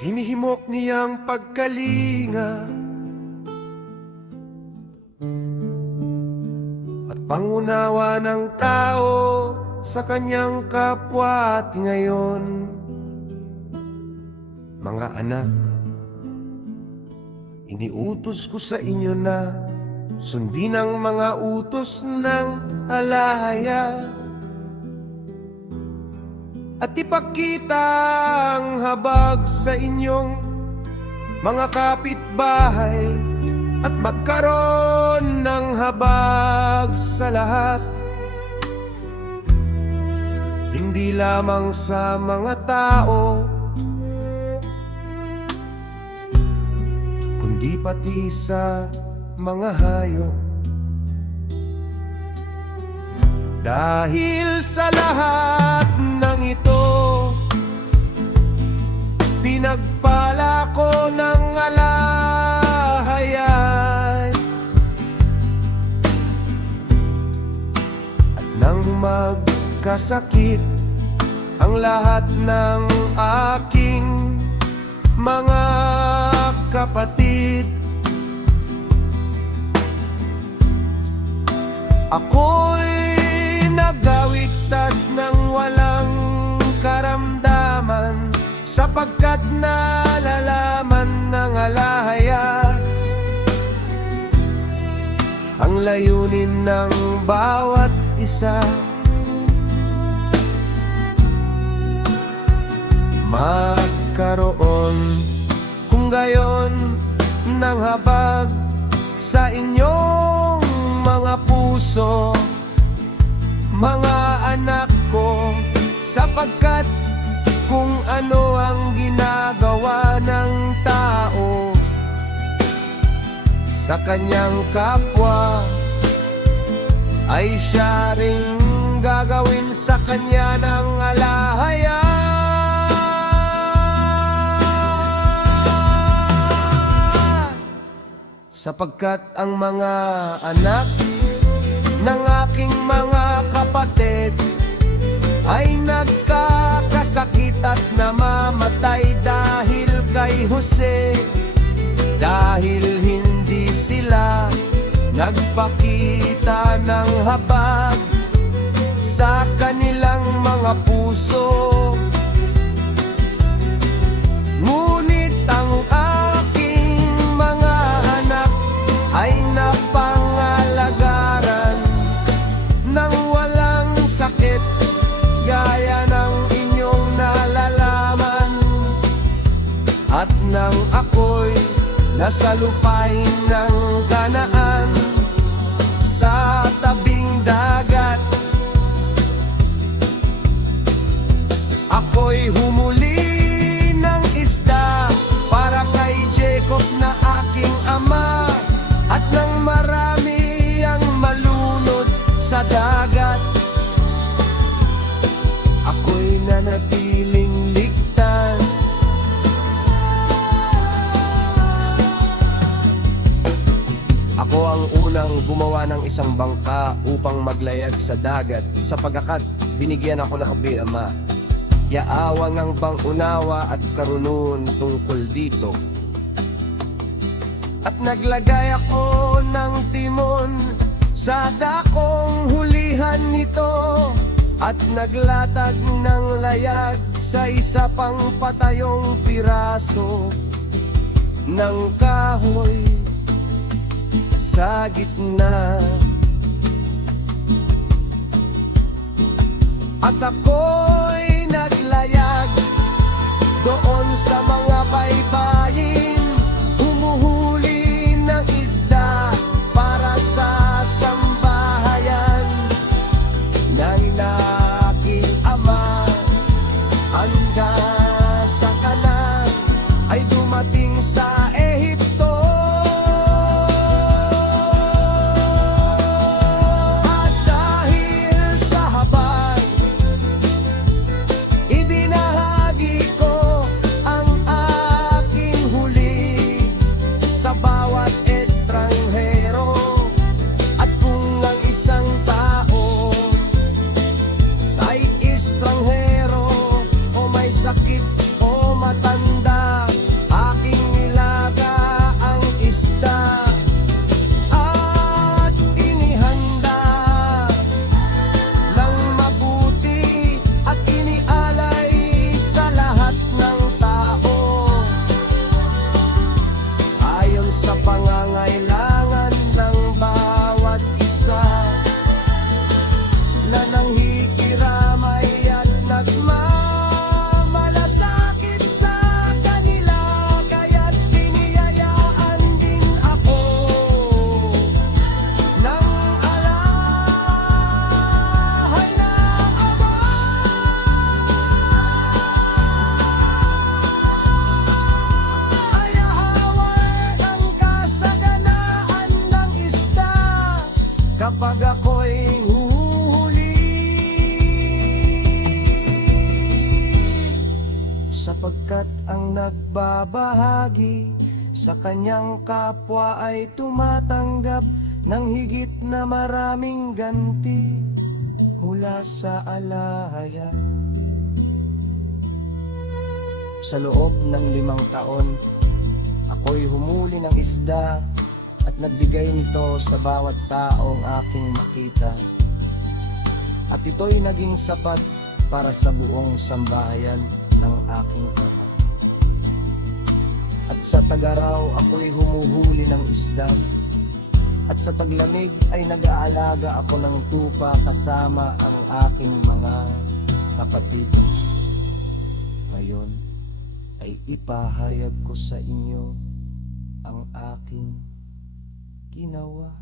Hinihimok niyang pagkalinga at pangunawa ng tao sa kanyang kapwa. At ngayon, mga anak, iniutos ko sa inyo na sundin ang mga utos ng alahaya at ipakita ang habag sa inyong mga kapitbahay at magkaroon ng habag sa lahat, hindi lamang sa mga tao kundi pati sa mga hayop. Dahil sa lahat ng ito, pinagpala ko ng alahayay at nang magkasakit ang lahat ng aking mga kapatid, ako'y nagawigtas ng walang karamdaman, sapagkat nalalaman ng alahaya ang layunin ng bawat isa. Magkaroon kung gayon ng habag sa inyong mga puso, mga anak ko, sapagkat kung ano ang ginagawa ng tao sa kanyang kapwa, ay siya ring gagawin sa kanya ng alahaya. Sapagkat ang mga anak ng aking mga kapatid ay nagkakasakit at namamatay dahil kay Jose, dahil hindi sila nagpakita ng habag sa kanilang mga puso. Ngunit ang aking mga anak ay napangalagaran ng walang sakit, gaya ng inyong nalalaman. At nang ako'y nasa lupain ng Kanaan sa tabing dagat, ako'y humuli ng isda para kay Jacob na aking ama, at nang marami ang malunod sa dagat, ako'y nanatiling ligtas. Ako ang unang gumawa ng isang bangka upang maglayag sa dagat, sa pagkakat binigyan ako ng ama. Yaawang ang pangunawa at karunun tungkol dito. At naglagay ako ng timon sa dakong hulihan nito, at naglatag ng layag sa isa pang patayong piraso ng kahoy sa gitna. At ako'y naglayag doon sa mga baybayin, humuhuli ng isda para sa sambahayan ng aking ama. Handa sa Kanaan ay dumating sa Ehipto, at dahil sa habag Sapagkat ang nagbabahagi sa kanyang kapwa ay tumatanggap ng higit na maraming ganti mula sa alaya. Sa loob ng 5 taon, ako'y humuli ng isda at nagbigay nito sa bawat taong aking makita. At ito'y naging sapat para sa buong sambahayan ng aking ama. At sa tag-araw ako'y humuhuli ng isda, at sa taglamig ay nag-aalaga ako ng tupa kasama ang aking mga kapatid. Ngayon ay ipahayag ko sa inyo ang aking ginawa.